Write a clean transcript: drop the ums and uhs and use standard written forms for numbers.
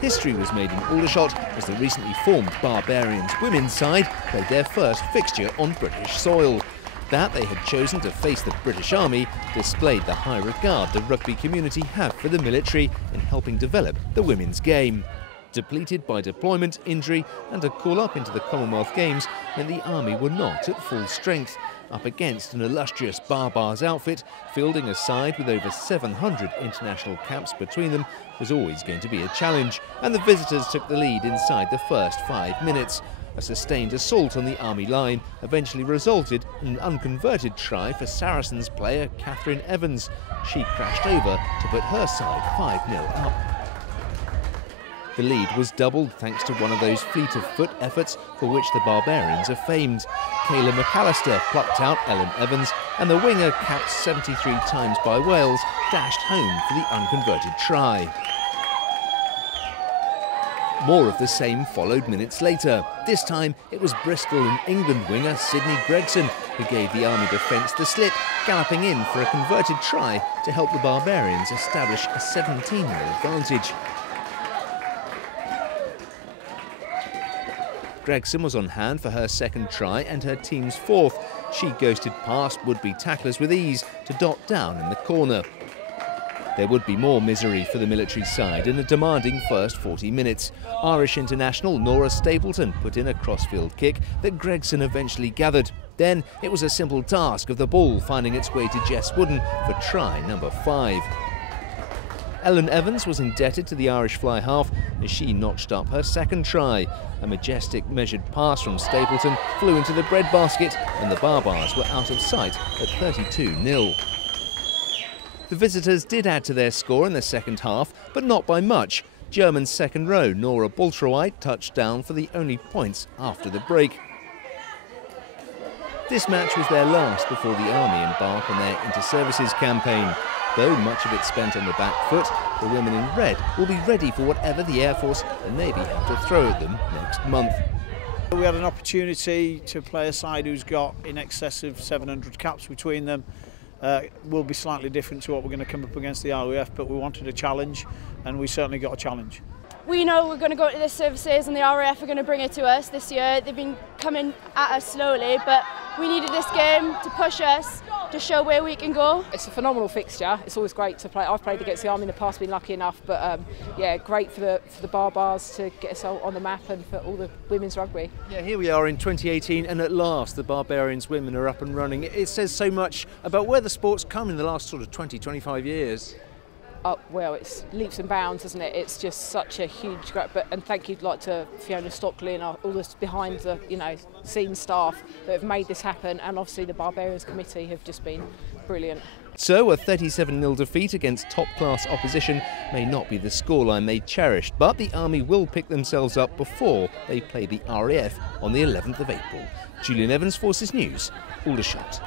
History was made in Aldershot as the recently formed Barbarians women's side played their first fixture on British soil. That they had chosen to face the British Army displayed the high regard the rugby community have for the military in helping develop the women's game. Depleted by deployment, injury and a call-up into the Commonwealth Games meant the Army were not at full strength. Up against an illustrious Baa-baas outfit, fielding a side with over 700 international caps between them was always going to be a challenge, and the visitors took the lead inside the first 5 minutes. A sustained assault on the Army line eventually resulted in an unconverted try for Saracens player Catherine Evans. She crashed over to put her side 5-0 up. The lead was doubled thanks to one of those fleet-of-foot efforts for which the Barbarians are famed. Kayla McAllister plucked out Ellen Evans, and the winger, capped 73 times by Wales, dashed home for the unconverted try. More of the same followed minutes later. This time it was Bristol and England winger Sydney Gregson who gave the Army defence the slip, galloping in for a converted try to help the Barbarians establish a 17-0 advantage. Gregson was on hand for her second try and her team's fourth. She ghosted past would-be tacklers with ease to dot down in the corner. There would be more misery for the military side in a demanding first 40 minutes. Irish international Nora Stapleton put in a crossfield kick that Gregson eventually gathered. Then it was a simple task of the ball finding its way to Jess Wooden for try number 5. Ellen Evans was indebted to the Irish fly half as she notched up her second try. A majestic measured pass from Stapleton flew into the breadbasket and the Baa-baas were out of sight at 32-0. The visitors did add to their score in the second half, but not by much. German second row Nora Baltrawhite touched down for the only points after the break. This match was their last before the Army embark on their inter-services campaign. Though much of it spent on the back foot, the women in red will be ready for whatever the Air Force and Navy have to throw at them next month. We had an opportunity to play a side who's got in excess of 700 caps between them. Will be slightly different to what we're going to come up against the RAF, but we wanted a challenge and we certainly got a challenge. We know we're going to go to the services and the RAF are going to bring it to us this year. They've been coming at us slowly, but we needed this game to push us, to show where we can go. It's a phenomenal fixture. It's always great to play. I've played against the Army in the past, been lucky enough, but yeah, great for the Baa-baas to get us on the map and for all the women's rugby. Yeah, here we are in 2018 and at last the Barbarians women are up and running. It says so much about where the sport's come in the last sort of 20-25 years. Well, it's leaps and bounds, isn't it? It's just such a huge, and thank you to Fiona Stockley and all this behind the scenes staff that have made this happen, and obviously the Barbarians committee have just been brilliant. So a 37-0 defeat against top-class opposition may not be the scoreline they cherished, but the Army will pick themselves up before they play the RAF on the 11th of April. Julian Evans, Forces News, Aldershot.